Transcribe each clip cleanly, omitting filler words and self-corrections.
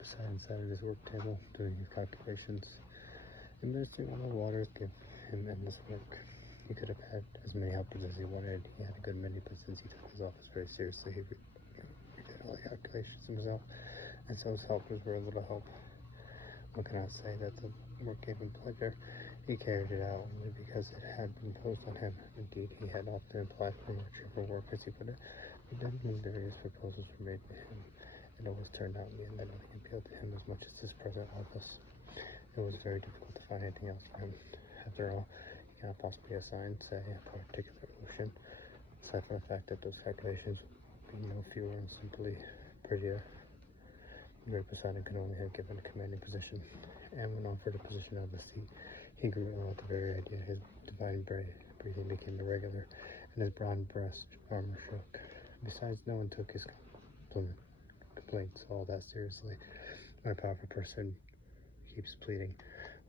inside of his work table, doing his calculations, administering all the water, give him endless work. He could have had as many helpers as he wanted. He had a good many, but since he took his office very seriously, he did all the calculations himself, and so his helpers were able to help. One cannot say that the work gave him pleasure. He carried it out only because it had been imposed on him. Indeed, he had often applied for more cheerful work, as he put it, but then when various proposals were made to him, it always turned out in the end that nothing appealed to him as much as his present office. It was very difficult to find anything else for him. After all, he cannot possibly assign, say, a particular ocean, aside from the fact that those calculations would be no fewer and simply prettier. Great Poseidon could only have given a commanding position, and when offered a position out of the sea, he grew ill at the very idea. His divine breathing became irregular, and his broad breast armor shook. Besides, no one took his complaints all that seriously. When a powerful person keeps pleading,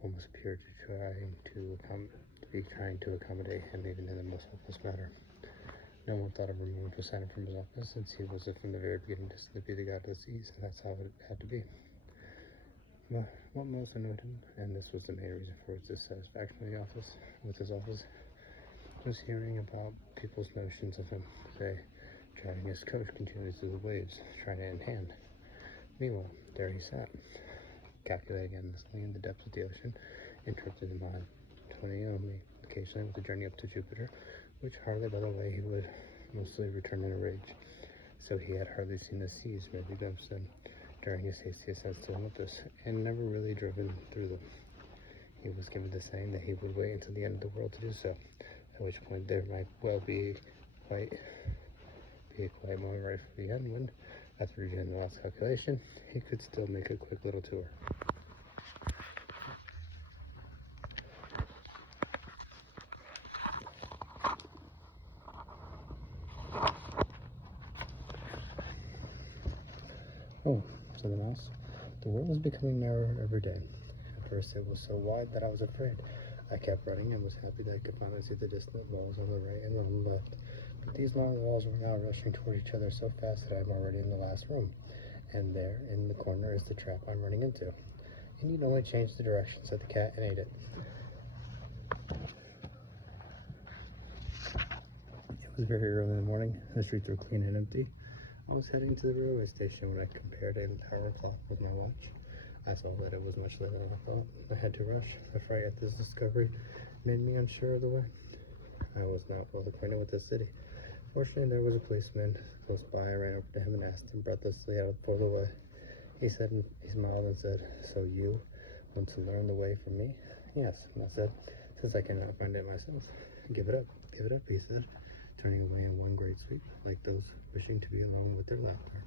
one must appear to be trying to accommodate him even in the most hopeless matter. No one thought of removing Poseidon from his office, since he was from the very beginning destined to be the god of the seas, and that's how it had to be. Well, what most annoyed him, and this was the main reason for his dissatisfaction with his office, was hearing about people's notions of him, say, driving his coach continually through the waves, trying it in hand. Meanwhile, there he sat, calculating endlessly in the depths of the ocean, interrupted him by 20 only, occasionally with a journey up to Jupiter, which hardly by the way he would mostly return in a rage. So he had hardly seen the seas, maybe glimpsed them during his hasty ascents to Olympus, and never really driven through them. He was given the saying that he would wait until the end of the world to do so, at which point there might well be a quiet moment right for the end when, after reviewing the last calculation, he could still make a quick little tour. "Oh," said the mouse, "the world is becoming narrower every day. At first it was so wide that I was afraid. I kept running and was happy that I could finally see the distant walls on the right and on the left. But these long walls were now rushing toward each other so fast that I am already in the last room. And there, in the corner, is the trap I'm running into. You need only change the direction," said the cat, and ate it. It was very early in the morning. The streets were clean and empty. I was heading to the railway station when I compared an hour clock with my watch. I saw that it was much later than I thought. I had to rush. The fright at this discovery made me unsure of the way. I was not well acquainted with this city. Fortunately, there was a policeman close by. I ran over to him and asked him breathlessly how to the way. He smiled and said, "So you want to learn the way from me?" "Yes," I said, "since I cannot find it myself." Give it up," he said, turning away in one great sweep, like those wishing to be alone with their laughter.